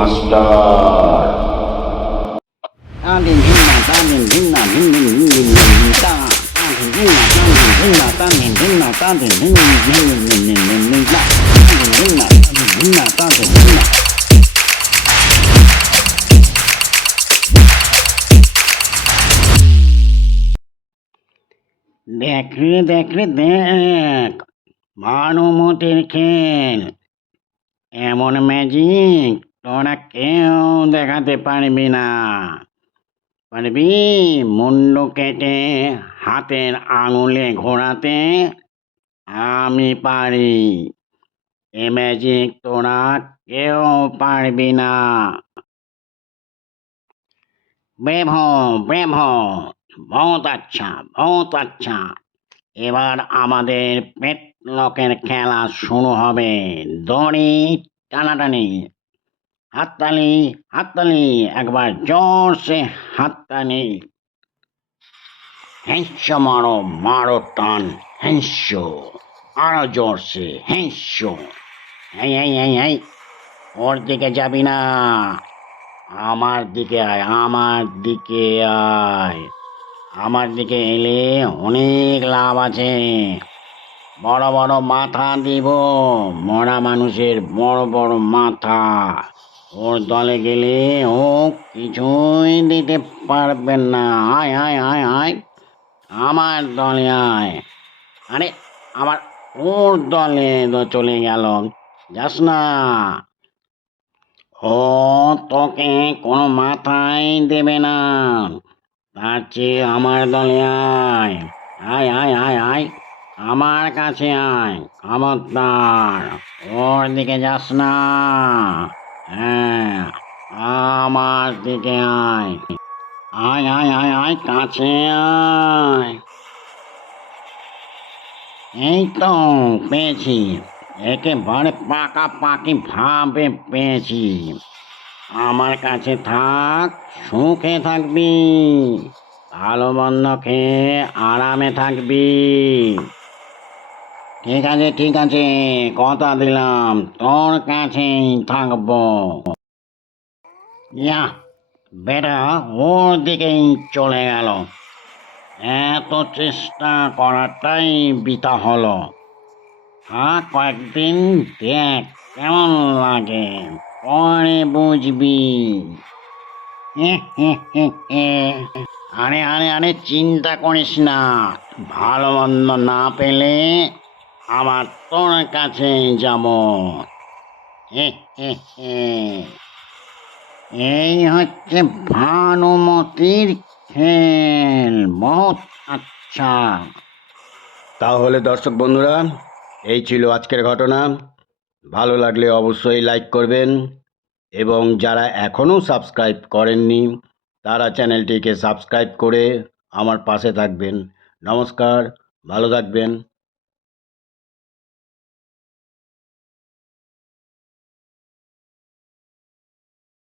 Master. দেখ রে দেখ, ভানুমতির খেল। এমন ম্যাজিক তোরা কেউ দেখাতে পারবি না। পারবি মুন্ডু কেটে হাতের আঙুলে ঘোরাতে? আমি পারি। এ ম্যাজিক তোরা কেউ পারবি না। ব্রেভো, বহুত আচ্ছা। এবার আমাদের পেট লকের খেলা শুরু হবে। দড়ি টানাটানি, হাততালি, একবার জোরসে হাততালি। হেঁসো মারো টান, হেঁসো আরো জোরসে, হেঁসো। এই, ওর দিকে যাবি না, আমার দিকে আয়, আমার দিকে এলে অনেক লাভ আছে। বড় বড় মাথা দিব, মরা মানুষের বড় বড় মাথা। ওর দলে গেলে ও কিছুই দিতে পারবেন না। আয়, আমার দলে আয়। আরে আবার ওর দলে তো চলে গেল, যাস না। ও তোকে কোনো মাথায় দেবে না। তার চেয়ে আমার দলে আয়। আয়, আমার কাছে আয়, খবরদার ওর দিকে যাস না। হ্যাঁ, আমার দিকে আয়। আয়, কাছে আয়। এই তো পেয়েছি, একেবারে পাকাপাকি ভাবে পেয়েছি। আমার কাছে থাক, সুখে থাকবি, ভালো মন্দ খেয়ে আরামে থাকবি। ঠিক আছে, কথা দিলাম তোর কাছেই থাকবো। ইয়া, বেটা ওর দিকেই চলে গেল। এত চেষ্টা করাটাই বৃথা হলো। কয়েকদিন দেখ কেমন লাগে, পরে বুঝবি। আরে চিন্তা করিস না, ভালো মন্দ না পেলে আমার তোর কাছে যাব। এই হচ্ছে ভানুমতির খেল, বহুত আচ্ছা। তাহলে দর্শক বন্ধুরা, এই ছিল আজকের ঘটনা। ভালো লাগলে অবশ্যই লাইক করবেন, এবং যারা এখনও সাবস্ক্রাইব করেননি তারা চ্যানেলটিকে সাবস্ক্রাইব করে আমার পাশে থাকবেন। নমস্কার, ভালো থাকবেন।